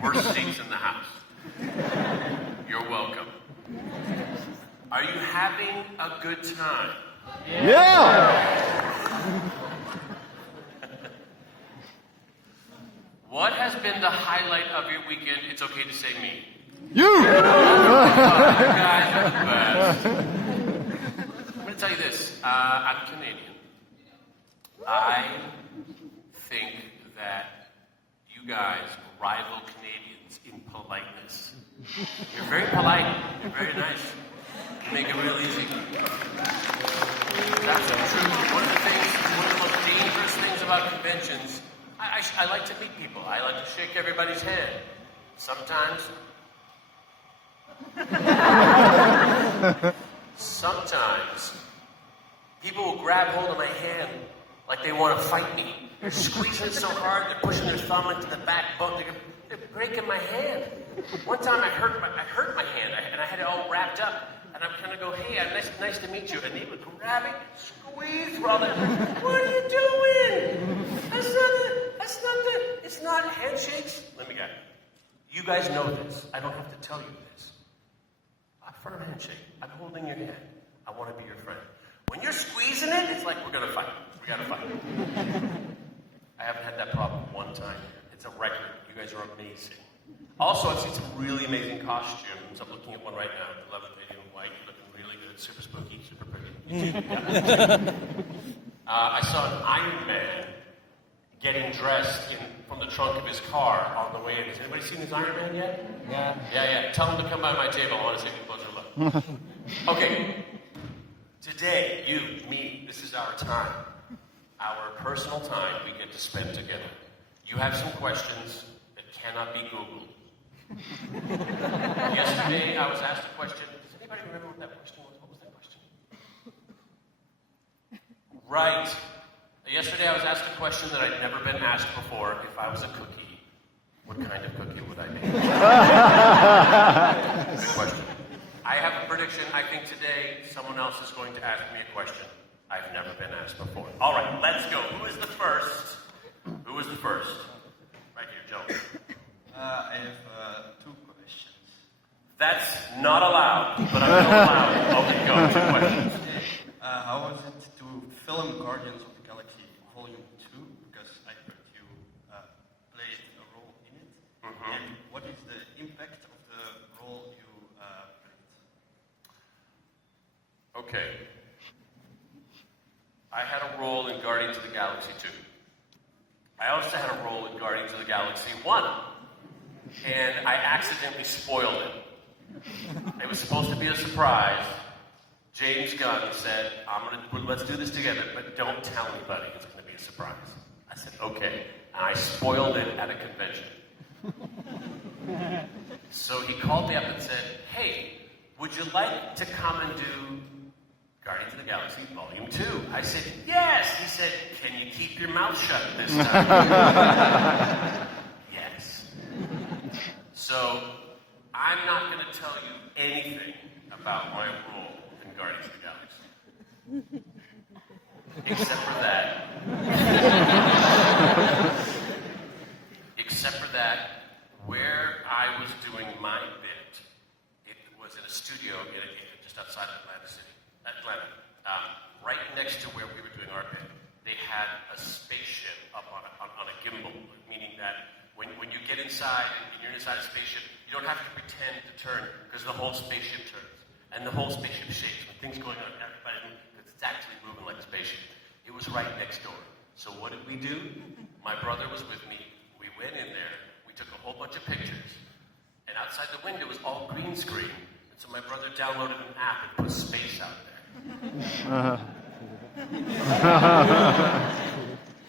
Worst seats in the house. You're welcome. Are you having a good time? Yeah! What has been the highlight of your weekend? It's okay to say me. You! You guys are the best. I'm going to tell you this. I'm Canadian. I think that you guys rival Canadians in politeness. You're very polite. You're very nice. You make it real easy. That's so true. One of the most dangerous things about conventions, I like to meet people. I like to shake everybody's hand. Sometimes people will grab hold of my hand like they want to fight me. They're squeezing it so hard, they're pushing their thumb into the back bone. They're breaking my hand. One time I hurt my hand, and I had it all wrapped up. And I'm kind of go, hey, nice to meet you. And they would grab it, squeeze, rather. What are you doing? It's not handshakes. Let me guess. You guys know this. I don't have to tell you this. A firm handshake. I'm holding your hand. I want to be your friend. When you're squeezing it, it's like we're going to fight. We got to fight. I haven't had that problem one time. It's a record. You guys are amazing. Also, I've seen some really amazing costumes. I'm looking at one right now. The leather lady in white, looking really good. Super spooky, super pretty. I saw an Iron Man getting dressed from the trunk of his car on the way in. Has anybody seen his Iron Man yet? Yeah. Yeah. Tell him to come by my table. I want to take a closer look. Okay. Today, you, me, this is our time. Our personal time we get to spend together. You have some questions that cannot be Googled. Yesterday, I was asked a question. Does anybody remember what that question was? What was that question? Right. Yesterday, I was asked a question that I'd never been asked before. If I was a cookie, what kind of cookie would I be? Good question. I have a prediction. I think today, someone else is going to ask me a question I've never been asked before. All right, let's go. Who is the first? Right here, Joe. I have two questions. That's not allowed, but I'm going to allow it. Okay, go. Two questions. How was it to film Guardians of the Galaxy Volume 2? Because I heard you played a role in it. Mm-hmm. And what is the impact of the role you played? Okay. I had a role in Guardians of the Galaxy 2. I also had a role in Guardians of the Galaxy 1. And I accidentally spoiled it. It was supposed to be a surprise. James Gunn said, let's do this together, but don't tell anybody it's going to be a surprise. I said, okay. And I spoiled it at a convention. So he called me up and said, hey, would you like to come and do Guardians of the Galaxy Volume 2? I said, yes. He said, can you keep your mouth shut this time? Yes. So, I'm not going to tell you anything about my role in Guardians of the Galaxy. Except for that, where I was doing my bit, it was in a studio just outside of Atlanta, right next to where we were doing our bit. They had a spaceship up on a gimbal, meaning that when you get inside and you're inside a spaceship, you don't have to pretend to turn because the whole spaceship turns and the whole spaceship shakes. When things going on, everybody moves because it's actually moving like a spaceship. It was right next door. So what did we do? My brother was with me. We went in there. We took a whole bunch of pictures. And outside the window was all green screen. And so my brother downloaded an app and put space out there.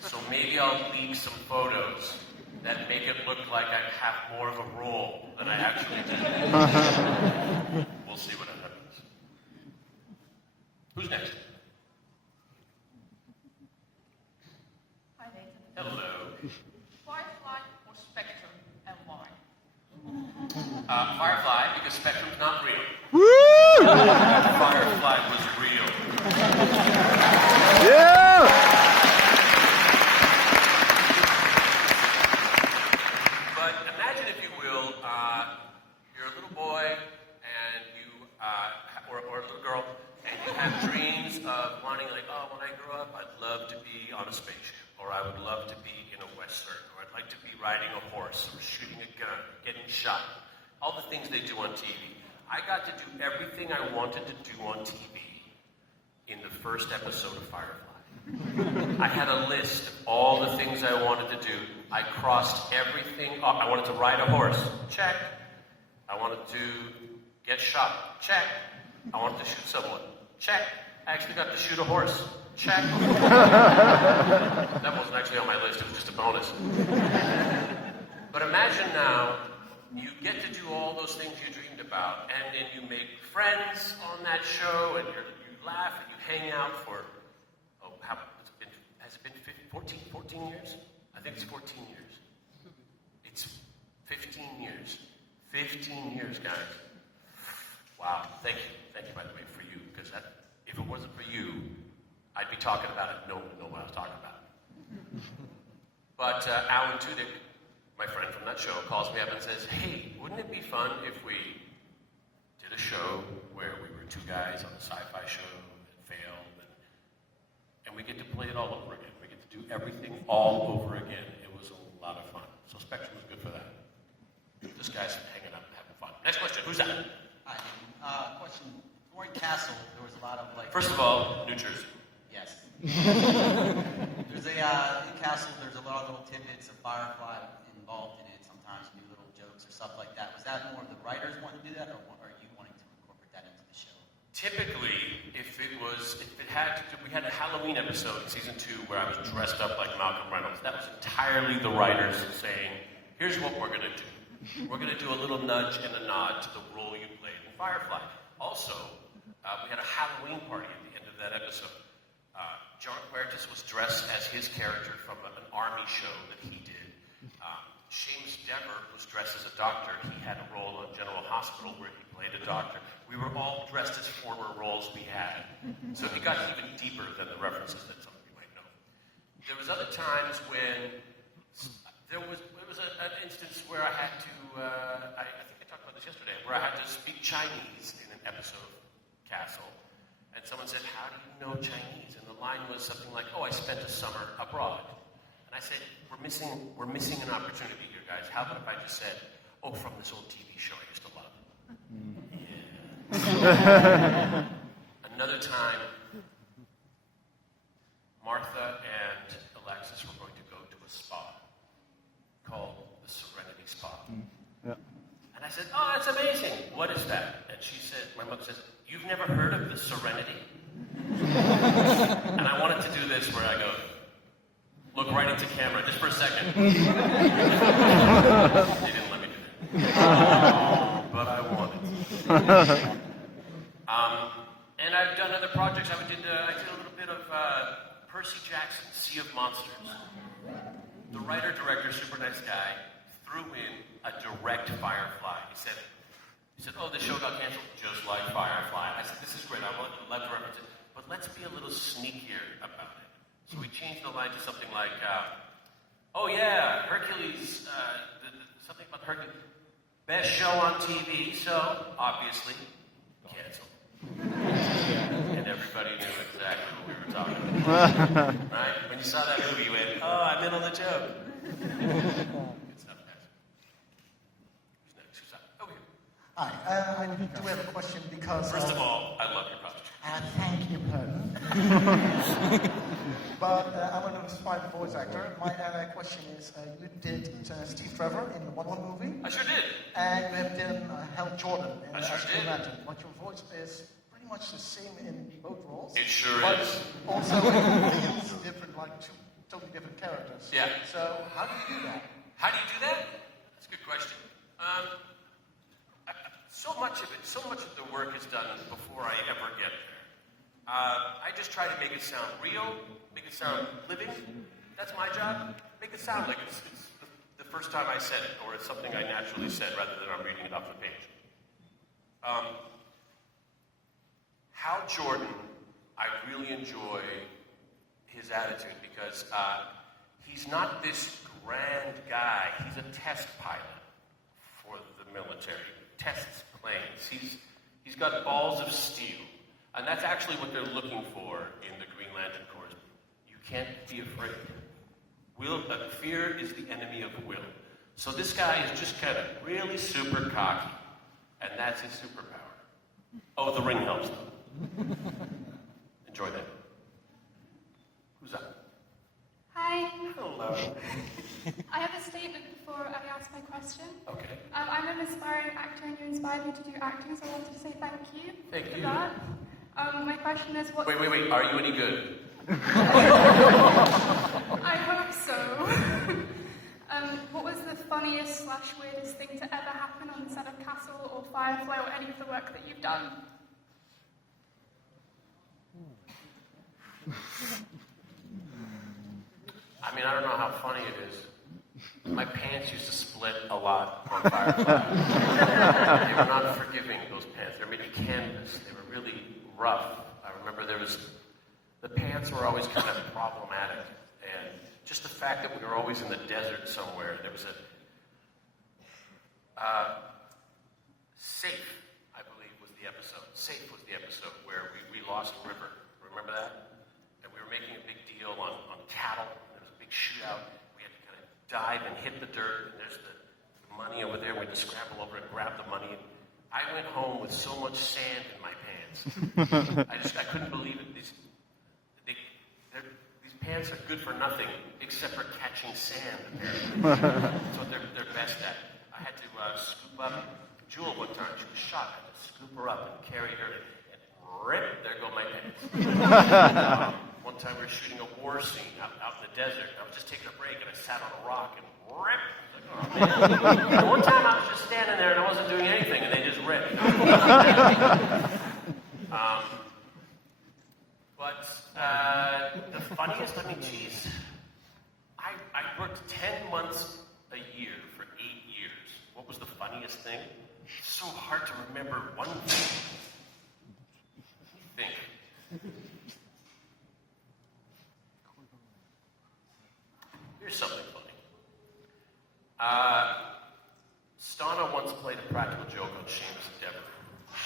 So maybe I'll leak some photos that make it look like I have more of a role than I actually do. We'll see what happens. Who's next? Hi, Nathan. Hello. Firefly or Spectrum, and why? Firefly, because Spectrum's not real. Woo! Firefly was real. Yeah! But imagine, if you will, you're a little boy and you, or a little girl, and you have dreams of wanting, like, oh, when I grow up, I'd love to be on a spaceship, or I would love to be in a Western, or I'd like to be riding a horse, or shooting a gun, or getting shot. All the things they do on TV. I got to do everything I wanted to do on TV in the first episode of Firefly. I had a list of all the things I wanted to do. I crossed everything off. I wanted to ride a horse. Check. I wanted to get shot. Check. I wanted to shoot someone. Check. I actually got to shoot a horse. Check. That wasn't actually on my list. It was just a bonus. But imagine now, you get to do all those things you dreamed about, and then you make friends on that show, and you laugh, and you hang out for, has it been 14 years? I think it's 14 years. It's 15 years. 15 years, guys. Wow, thank you. Thank you, by the way, for you, because if it wasn't for you, I'd be talking about it. No one would know what I was talking about. But Alan Tudyk, my friend from that show, calls me up and says, hey, wouldn't it be fun if we did a show where we were two guys on a sci-fi show that failed, and we get to play it all over again. We get to do everything all over again. It was a lot of fun. So Spectrum was good for that. This guy's hanging out and having fun. Next question. Who's that? Hi. Question. During Castle, there was a lot of First of all, New Jersey. Yes. There's in Castle, there's a lot of little tidbits of Firefly involved in it. Sometimes new little jokes or stuff like that. Was that more of the writers wanting to do that, or are you wanting to incorporate that into the show? Typically, we had a Halloween episode in season 2 where I was dressed up like Malcolm Reynolds. That was entirely the writers saying, here's what we're going to do. We're going to do a little nudge and a nod to the role you played in Firefly. Also, we had a Halloween party at the end of that episode. John Huertas was dressed as his character from an army show that he did. Seamus Dever was dressed as a doctor. He had a role on General Hospital where he played a doctor. We were all dressed as former roles we had. So it got even deeper than the references that some of you might know. There was other times when there was an instance where I had to, I think I talked about this yesterday, where I had to speak Chinese in an episode of Castle. And someone said, how do you know Chinese? And the line was something like, oh, I spent a summer abroad. And I said, we're missing an opportunity here, guys. How about if I just said, oh, from this old TV show I used to love? Yeah. Another time, Martha and Alexis were going to go to a spa called the Serenity Spa. Yeah. And I said, oh, that's amazing. What is that? And she said, my mother says, you've never heard of the Serenity? And I wanted to do this where I go, look right into camera, just for a second. They didn't let me do that. But I wanted. And I've done other projects. I did a little bit of Percy Jackson, Sea of Monsters. The writer-director, super nice guy, threw in a direct Firefly. He said, oh, the show got canceled just like Firefly. I said, this is great. I would love to reference it. But let's be a little sneakier about it. So we changed the line to something like, oh yeah, Hercules, something about Hercules. Best show on TV, so obviously, canceled. And everybody knew exactly what we were talking about. Right? When you saw that movie, you went, oh, I'm in on the joke. Good stuff, guys. Who's next? Who's up? Over here. Hi, I do have a question because... First of all, I love your costume. Thank you, But I'm an inspired voice actor. My question is, you did Steve Trevor in the One movie. I sure did. And you have done Hal Jordan in I sure did. Manton. But your voice is pretty much the same in both roles. It sure but is. Also, it's different, like two totally different characters. Yeah. So how do you do that? How do you do that? That's a good question. So much of the work is done before I ever get there. I just try to make it sound real, make it sound living. That's my job. Make it sound like it's the first time I said it, or it's something I naturally said rather than I'm reading it off the page. Hal Jordan, I really enjoy his attitude because he's not this grand guy. He's a test pilot for the military. Tests planes. He's got balls of steel. And that's actually what they're looking for in the Green Lantern Corps. You can't be afraid. Fear is the enemy of will. So this guy is just kind of really super cocky. And that's his superpower. Oh, the ring helps though. Enjoy that. Who's up? Hi. Hello. I have a statement before I ask my question. Okay. I'm an aspiring actor and you inspired me to do acting, so I wanted to say thank you Thank for you. that. My question is what... Wait. Are you any good? I hope so. What was the funniest / weirdest thing to ever happen on the set of Castle or Firefly or any of the work that you've done? I mean, I don't know how funny it is. My pants used to split a lot on Firefly. They were not forgiving, those pants. They were made of canvas. They were really rough. I remember the pants were always kind of problematic. And just the fact that we were always in the desert somewhere. There was a Safe, I believe, was the episode. Safe was the episode where we lost a river. Remember that? And we were making a big deal on cattle. There was a big shootout. We had to kind of dive and hit the dirt. And there's the money over there. We had to scramble over and grab the money. And I went home with so much sand in my pants. I couldn't believe it. These pants are good for nothing except for catching sand, apparently. That's what they're best at. I had to scoop up Jewel one time. She was shot. I had to scoop her up and carry her, and rip, there go my pants. One time we were shooting a war scene out in the desert. I was just taking a break, and I sat on a rock and rip. I was like, oh, man. And one time I was just standing there, and I wasn't doing anything, and they just ripped. The funniest, I mean, geez, I worked 10 months a year for 8 years. What was the funniest thing? It's so hard to remember one thing. Think. Here's something funny. Stana once played a practical joke on Seamus Endeavor.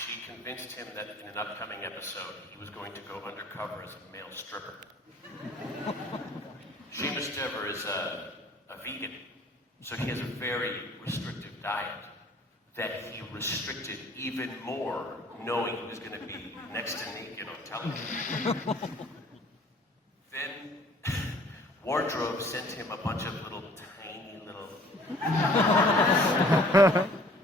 She convinced him that in an upcoming episode, he was going to go undercover as a male stripper. Seamus Dever is a vegan, so he has a very restrictive diet that he restricted even more, knowing he was going to be next to naked on television. Then Wardrobe sent him a bunch of tiny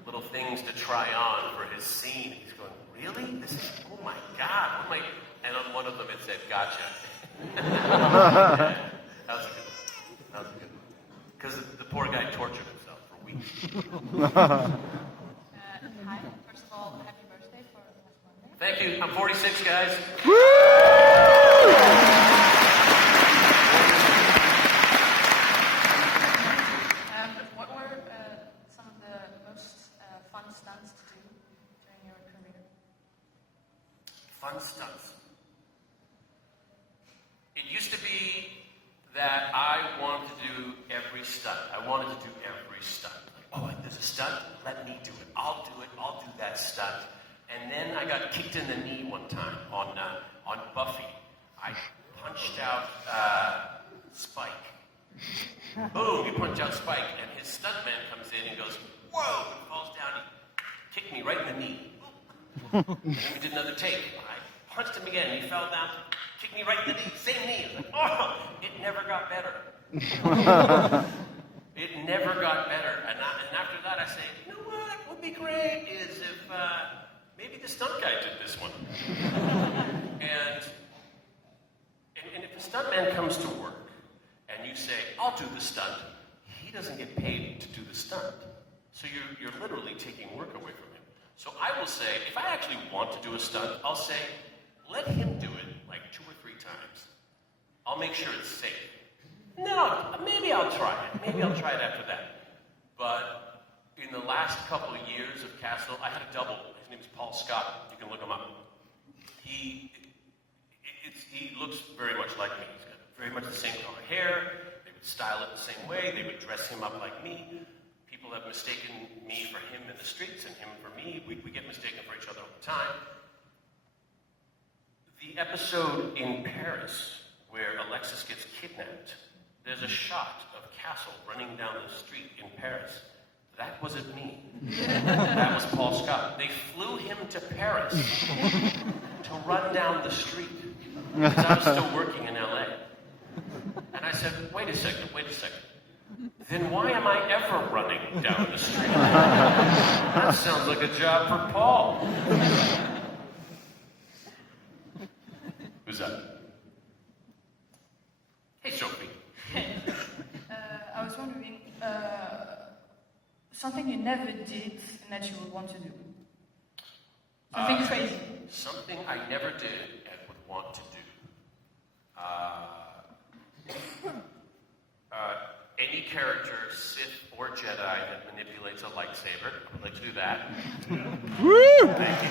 little things to try on for his scene. He's going, really? This is, oh my God. And on one of them it said, gotcha. Yeah, that was a good one. Because the poor guy tortured himself for weeks. Hi, first of all, happy birthday for last Monday. Thank you. I'm 46, guys. What were some of the most fun stunts to do during your career? Fun stunts. It used to be that I wanted to do every stunt. I wanted to do every stunt. Like, oh, there's a stunt? Let me do it. I'll do it. I'll do that stunt. And then I got kicked in the knee one time on Buffy. I punched out Spike. Boom, you punch out Spike, and his stuntman comes in and goes, whoa, and falls down. He kicked me right in the knee. And then we did another take. I punched him again, and he fell down, kicked me right in the knee, same knee. I was like, oh, it never got better. It never got better. And after that, I say, you know what would be great is if maybe the stunt guy did this one. And if the stuntman comes to work, and you say, I'll do the stunt, he doesn't get paid to do the stunt. So you're literally taking work away from him. So I will say, if I actually want to do a stunt, I'll say, let him do it like 2 or 3 times. I'll make sure it's safe. No, maybe I'll try it. Maybe I'll try it after that. But in the last couple of years of Castle, I had a double. His name is Paul Scott. You can look him up. He looks very much like me. He's got very much the same color hair. They would style it the same way. They would dress him up like me. People have mistaken me for him in the streets and him for me. We get mistaken for each other all the time. The episode in Paris where Alexis gets kidnapped, there's a shot of Castle running down the street in Paris. That wasn't me. That was Paul Scott. They flew him to Paris to run down the street because I was still working in LA. And I said, wait a second. Then why am I ever running down the street? That sounds like a job for Paul. Who's that? Hey, Sophie. Hey, I was wondering, something you never did and that you would want to do. Something crazy. Something I never did and would want to do. Any character, Sith or Jedi, that manipulates a lightsaber. I would like to do that. Woo! Thank you.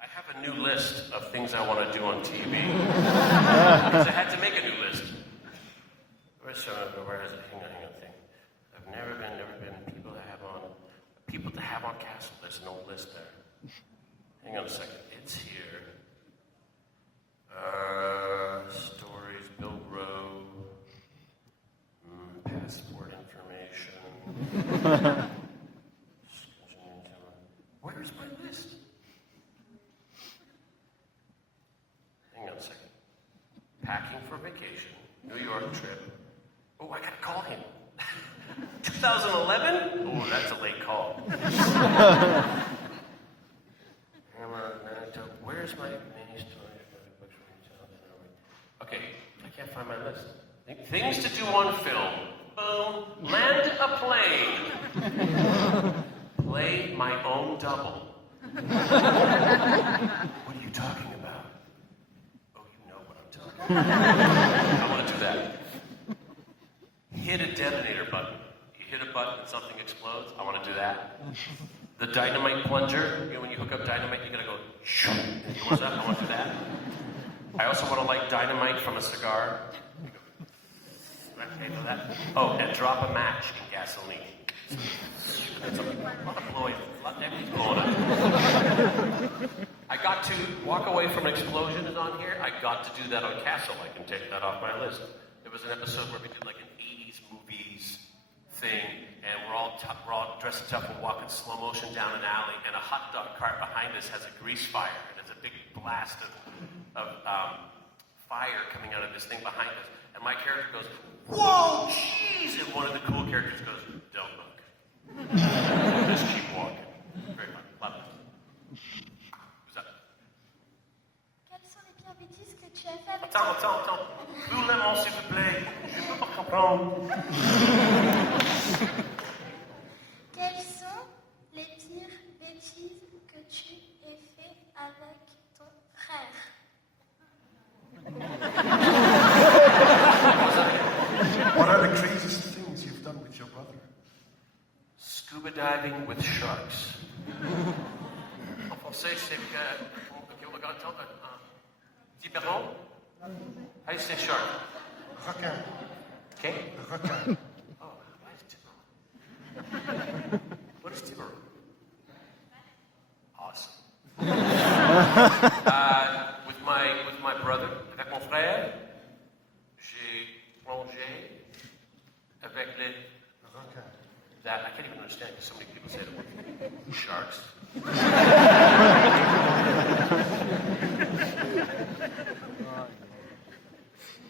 I have a new list of things I want to do on TV. Because I had to make a new list. Where is it? Hang on. Thing. I've never been. People to have on Castle. There's no list there. Hang on a second. It's here. Stories, Bill Rowe. Passport information. Where's my list? Hang on a second. Packing for vacation. New York trip. Oh, I gotta call him. 2011? Oh, that's a late call. Where's my mini story? Okay, I can't find my list. Things to do on film. Boom. Land a plane. Play my own double. What are you talking about? Oh, you know what I'm talking about. I want to do that. Hit a detonator button. You hit a button and something explodes. I want to do that. The dynamite plunger. You know, when you hook up dynamite, you gotta go shoo, and it goes up. I want to do that. I also want to light dynamite from a cigar. Okay, do that. Oh, and drop a match in gasoline. That's a lot of blowing. Everything's blowing up. I got to walk away from an explosion is on here. I got to do that on Castle. I can take that off my list. There was an episode where we did like an 80s movies thing, and we're all dressed up and walking slow motion down an alley, and a hot dog cart behind us has a grease fire, and there's a big blast of fire coming out of this thing behind us. And my character goes, "Whoa, jeez!" And one of the cool characters goes, "Don't look. Just keep walking." Very fun. Love it. Who's up? Quelles sont les pires bêtises que tu as fait avec Attends. Plus lent, s'il vous plaît. Je peux pas comprendre. Quelles sont les pires bêtises que tu aies fait avec ton frère? What are the craziest things you've done with your brother? Scuba diving with sharks. En français, c'est Tiburon? How do you say shark? Requin. Okay. Requin. Oh, why is Tiburon? What is Tiburon? Awesome. With my brother, avec mon frère, j'ai plongé avec les Requin. that I can't even understand because so many people say the word sharks.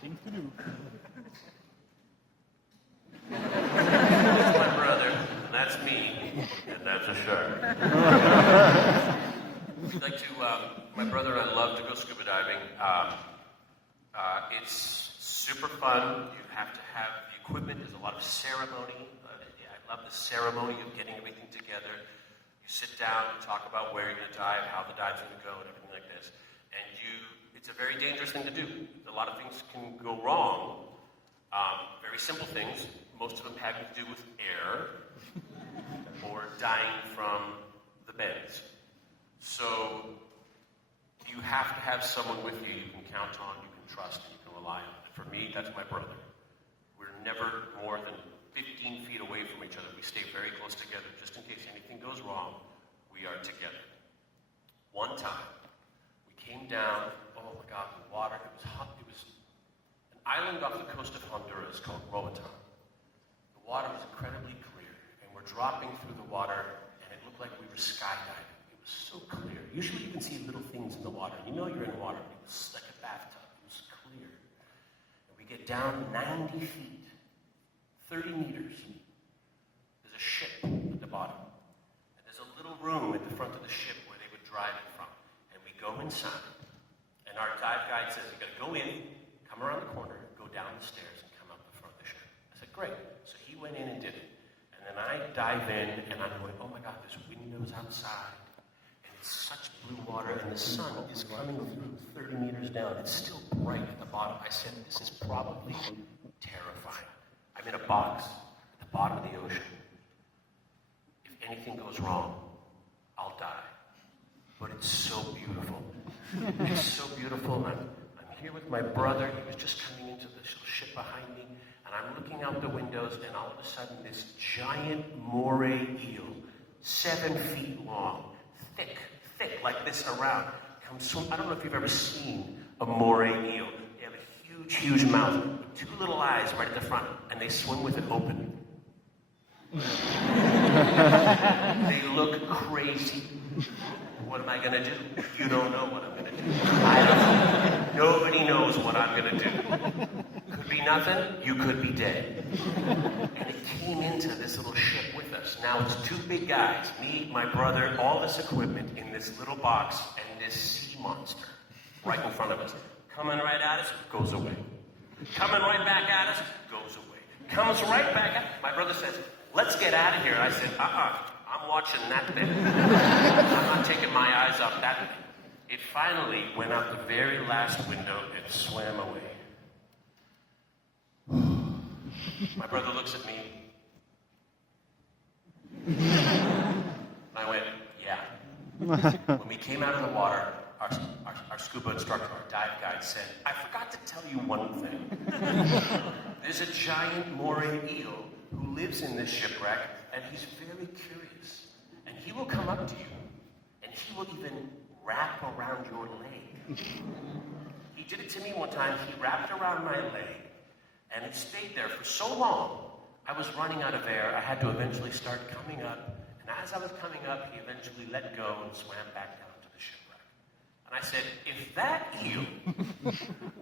Things to do. That's my brother, and that's me, and that's a shark. We'd like to, my brother and I love to go scuba diving. It's super fun. You have to have the equipment. There's a lot of ceremony. I love the ceremony of getting everything together. You sit down, you talk about where you're going to dive, how the dive's going to go, and everything like this. And it's a very dangerous thing to do. A lot of things can go wrong. Very simple things. Most of them having to do with air or dying from the bends. So You have to have someone with you you can count on, you can trust, and you can rely on. And for me, that's my brother. We're never more than 15 feet away from each other. We stay very close together. Just in case anything goes wrong, we are together. One time, we came down, oh my God, the water, it was hot. It was an island off the coast of Honduras called Roatan. The water was incredibly clear, and we're dropping through the water, and it looked like we were skydiving. It was so clear. Usually you can see little things in the water. You know you're in water. It was like a bathtub. It was clear. And we get down 90 feet, 30 meters. There's a ship at the bottom. And there's a little room at the front of the ship where they would drive it from. And we go inside. And our dive guide says, you got to go in, come around the corner, go down the stairs, and come up the front of the ship. I said, great. So he went in and did it. And then I dive in, and I'm going, oh my God, there's windows outside. And it's such blue water, and the sun is coming through 30 meters down. It's still bright at the bottom. I said, this is probably terrifying. I'm in a box at the bottom of the ocean. If anything goes wrong, I'll die. But it's so beautiful. It's so beautiful. I'm here with my brother. He was just coming into the ship behind me. And I'm looking out the windows, and all of a sudden, this giant moray eel, 7 feet long, thick like this around, comes swim. I don't know if you've ever seen a moray eel. They have a huge mouth with two little eyes right at the front, and they swim with it open. They look crazy. What am I going to do? You don't know what I'm going to do. I don't. Nobody knows what I'm going to do. Could be nothing. You could be dead. And it came into this little ship with us. Now it's two big guys, me, my brother, all this equipment in this little box, and this sea monster right in front of us. Coming right at us, goes away. Coming right back at us, goes away. Comes right back at us. My brother says, let's get out of here. I said, I'm watching that thing. I'm not taking my eyes off that thing. It finally went out the very last window and swam away. My brother looks at me. And I went, yeah. When we came out of the water, our scuba instructor, our dive guide said, I forgot to tell you one thing. There's a giant moray eel who lives in this shipwreck, and he's very curious. And he will come up to you, and he will even wrap around your leg. He did it to me one time. He wrapped around my leg, and it stayed there for so long, I was running out of air. I had to eventually start coming up, and as I was coming up, he eventually let go and swam back down to the shipwreck. And I said, if that eel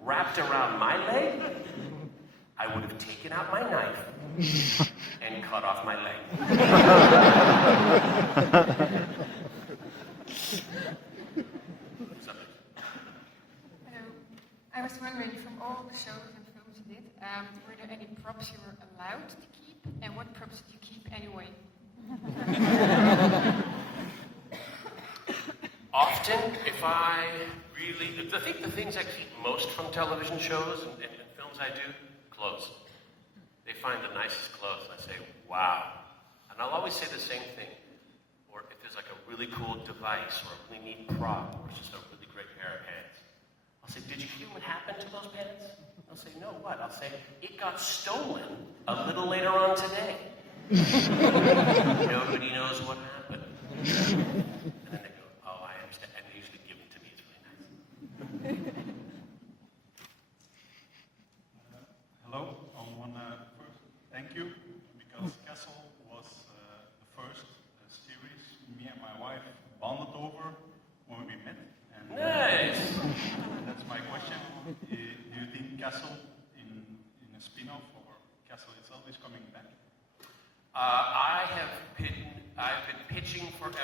wrapped around my leg, I would have taken out my knife and cut off my leg. I was wondering, from all the shows and films you did, were there any props you were allowed to keep, and what props did you keep anyway? Often, if I really, I think the things I keep most from television shows and films I do, clothes. They find the nicest clothes, and I say, wow. And I'll always say the same thing. Or if there's like a really cool device or a really neat prop or just a really great pair of pants, I'll say, did you hear what happened to those pants? They'll say, no, what? I'll say, it got stolen a little later on today. Nobody knows what happened. And then they go, oh, I understand. And they usually give them to me. It's really nice. Hello. First, thank you, because Castle was the first series me and my wife bonded over when we met. And, Nice. That's my question. Do you think Castle in a spin-off or Castle itself is coming back? I've been pitching forever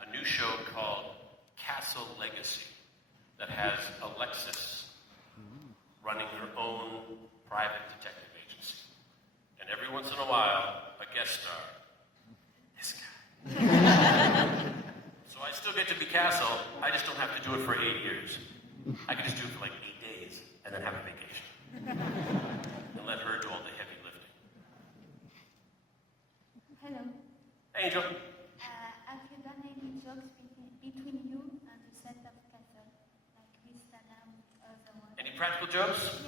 a new show called Castle Legacy that has Alexis running her own private detective agency. And every once in a while, a guest star. This guy. So I still get to be Castle, I just don't have to do it for 8 years. I can just do it for like 8 days and then have a vacation. And let her do all the heavy lifting. Hello. Hey, Angel. Have you done any jokes between you and the set of Castle? practical jokes?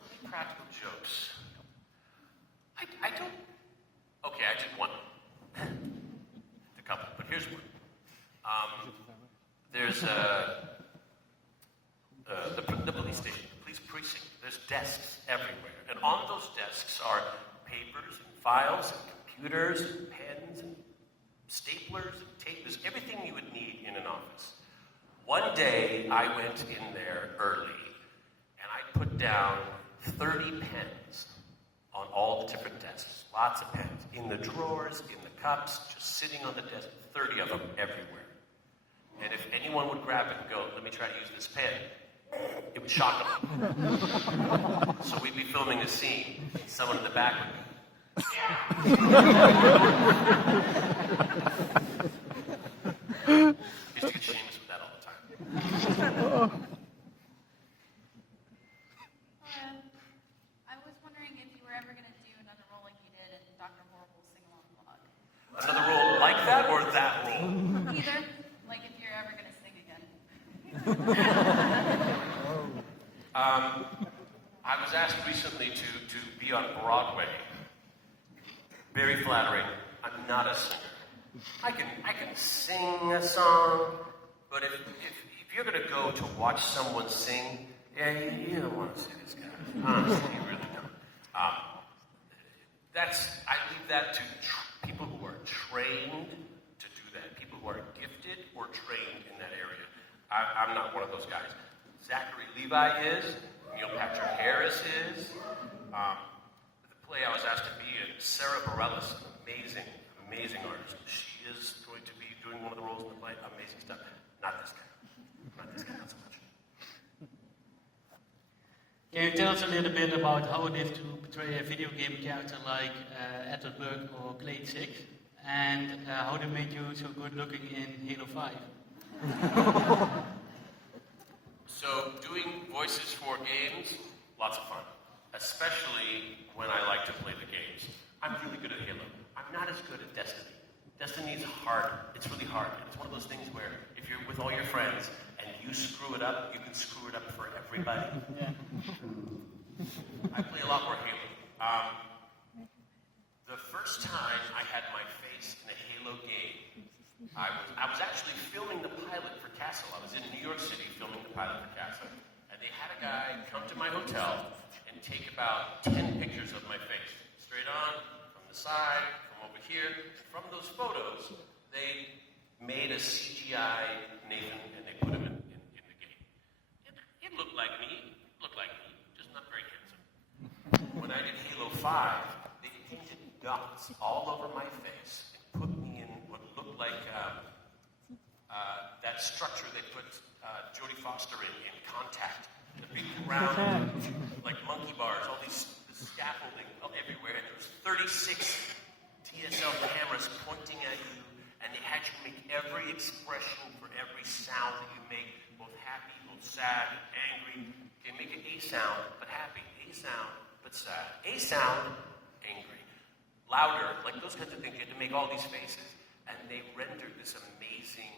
Any practical jokes? I don't. Okay, I did one. A couple, but here's one. There's the police station, the police precinct. There's desks everywhere, and on those desks are papers and files and computers and pens and staplers and tape. There's everything you would need in an office. One day, I went in there early, and I put down 30 pens on all the different desks. Lots of pens. In the drawers, in the cups, just sitting on the desk. 30 of them everywhere. And if anyone would grab it and go, let me try to use this pen, it would shock them. So we'd be filming a scene. Someone in the back would go, used to get shameless with that all the time. I was wondering if you were ever going to do another role like you did in Dr. Horrible's sing-along vlog. Another role like that or that role? Either, like if you're ever going to sing again. I was asked recently to be on Broadway. Very flattering. I'm not a singer. I can sing a song, but if you're going to go to watch someone sing, yeah, you don't want to see this guy. Honestly, you really don't. I leave that to people who are trained to do that. People who are gifted or trained in that area. I'm not one of those guys. Zachary Levi is. Neil Patrick Harris is. The play I was asked to be in, Sarah Bareilles, an amazing artist. She is going to be doing one of the roles in the play. Amazing stuff. Not this guy. Not this guy, not so much. Can you tell us a little bit about how it is to portray a video game character like Edward Burke or Clade 6? And how they made you so good looking in Halo 5? So doing voices for games, lots of fun. Especially when I like to play the games. I'm really good at Halo. I'm not as good at Destiny. Destiny is hard. It's really hard. It's one of those things where if you're with all your friends and you screw it up, you can screw it up for everybody. Yeah. I play a lot more Halo. The first time I had my face in a Halo game, I was actually filming the pilot for Castle. I was in New York City filming the pilot for Castle. And they had a guy come to my hotel and take about 10 pictures of my face. Straight on, from the side, from over here. From those photos, they made a CGI Nathan and they put him in the game. It looked like me, just not very handsome. When I did Halo 5, they painted dots all over my face and put me in what looked like that structure they put Jodie Foster in Contact. The big round, like monkey bars, all this scaffolding everywhere, and there was 36 TSL cameras pointing at you, and they had you make every expression for every sound that you make, both happy, both sad, angry. Okay, make an A sound, but happy. A sound, but sad. A sound, angry. Louder, like those kinds of things. You had to make all these faces, and they rendered this amazing,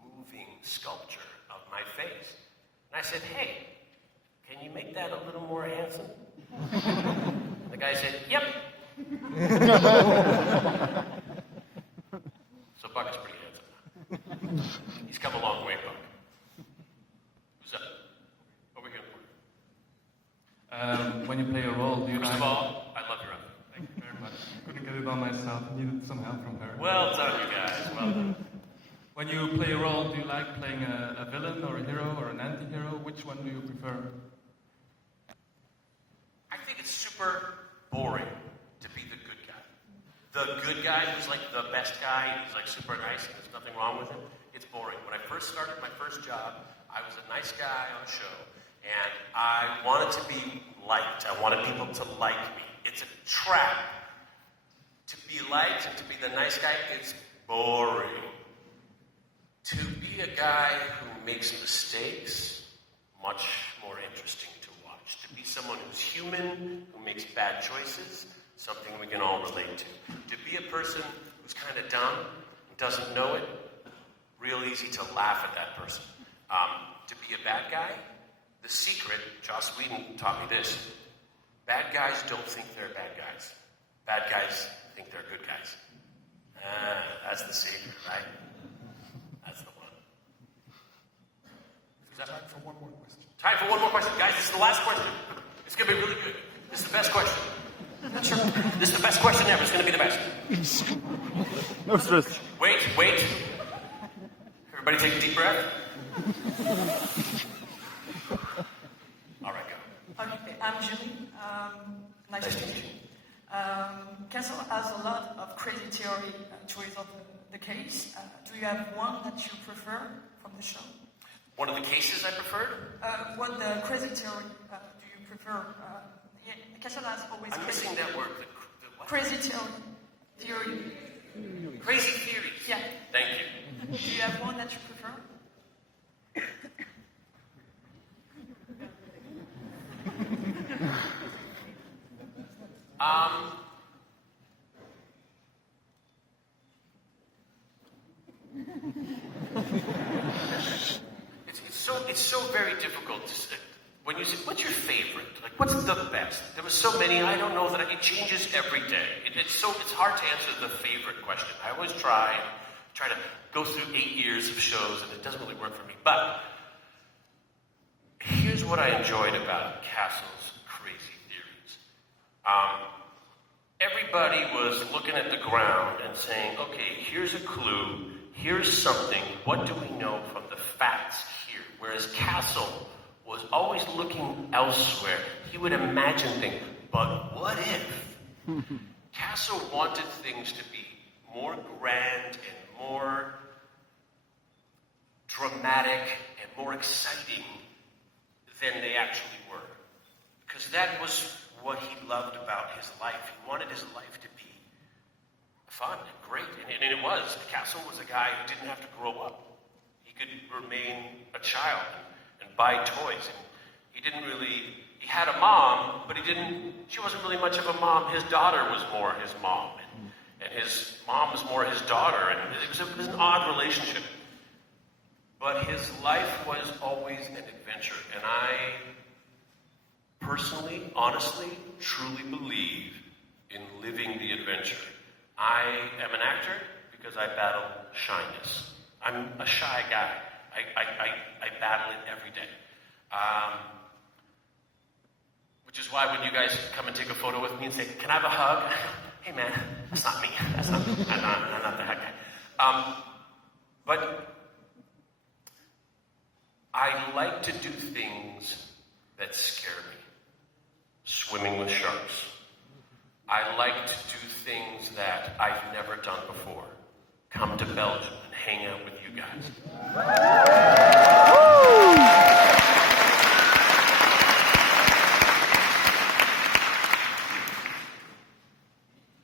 moving sculpture of my face. And I said, hey, can you make that a little more handsome? The guy said, yep. So Buck is pretty handsome. He's come a long way, Buck. Who's up? What are we going for? When you play a role, do you First of all, I love your outfit. Thank you very much. Couldn't get it by myself. Needed some help from her. Well done, you guys. Well done. When you play a role, do you like playing a villain or a hero or an anti-hero? Which one do you prefer? I think it's super boring to be the good guy. The good guy who's like the best guy, he's like super nice and there's nothing wrong with him. It's boring. When I first started my first job, I was a nice guy on a show, and I wanted to be liked. I wanted people to like me. It's a trap. To be liked and to be the nice guy is boring. To be a guy who makes mistakes, much more interesting to watch. To be someone who's human, who makes bad choices, something we can all relate to. To be a person who's kind of dumb and doesn't know it, real easy to laugh at that person. to be a bad guy, the secret, Joss Whedon taught me this, bad guys don't think they're bad guys. Bad guys think they're good guys. That's the secret, right? That's the one. Is that Time for one more question. Time for one more question. Guys, this is the last question. It's going to be really good. This is the best question. Not sure. This is the best question ever. It's going to be the best. No stress. Wait. Everybody take a deep breath. All right, go. Okay, I'm Julie. Nice to meet you. Castle has a lot of crazy theory to resolve the case. Do you have one that you prefer from the show? One of the cases I preferred? What the crazy theory do you prefer? Castle has always I'm missing that word. The what? Crazy theory. Crazy theories. Yeah. Thank you. Do you have one that you prefer? It's so very difficult to say. When you say, what's your favorite? Like, what's the best? There was so many, I don't know that it changes every day. It's hard to answer the favorite question. I always try to go through 8 years of shows, and it doesn't really work for me. But here's what I enjoyed about Castle's crazy theories. Everybody was looking at the ground and saying, okay, here's a clue, here's something, what do we know from the facts here? Whereas Castle was always looking elsewhere. He would imagine things, but what if? Castle wanted things to be more grand and more dramatic and more exciting than they actually were. Because that was what he loved about his life. He wanted his life to be fun and great. And it was. Castle was a guy who didn't have to grow up. He could remain a child and buy toys. And he had a mom, but she wasn't really much of a mom. His daughter was more his mom. And his mom was more his daughter. And it was an odd relationship. But his life was always an adventure. And I personally, honestly, truly believe in living the adventure. I am an actor because I battle shyness. I'm a shy guy. I battle it every day. Which is why when you guys come and take a photo with me and say, can I have a hug? Hey man, that's not me. That's not me. I'm not the hug guy. But I like to do things that scare me. Swimming with sharks. I like to do things that I've never done before. Come to Belgium and hang out with you guys.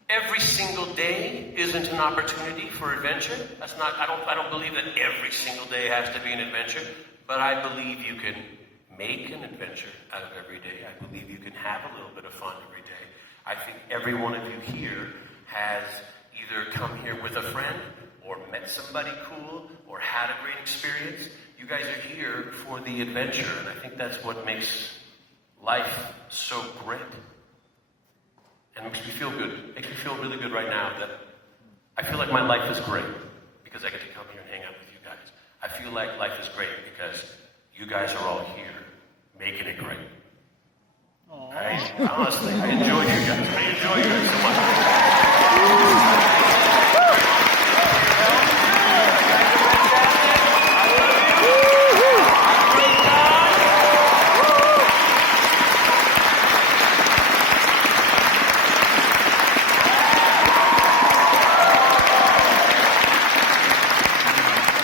Every single day isn't an opportunity for adventure. I don't believe that every single day has to be an adventure, but I believe you can make an adventure out of every day. I believe you can have a little bit of fun every day. I think every one of you here has either come here with a friend or met somebody cool or had a great experience. You guys are here for the adventure, and I think that's what makes life so great. And it makes me feel good. It makes me feel really good right now that I feel like my life is great because I get to come here and hang out with you guys. I feel like life is great because you guys are all here making it great. Honestly, I enjoy you guys. I enjoy you guys so much.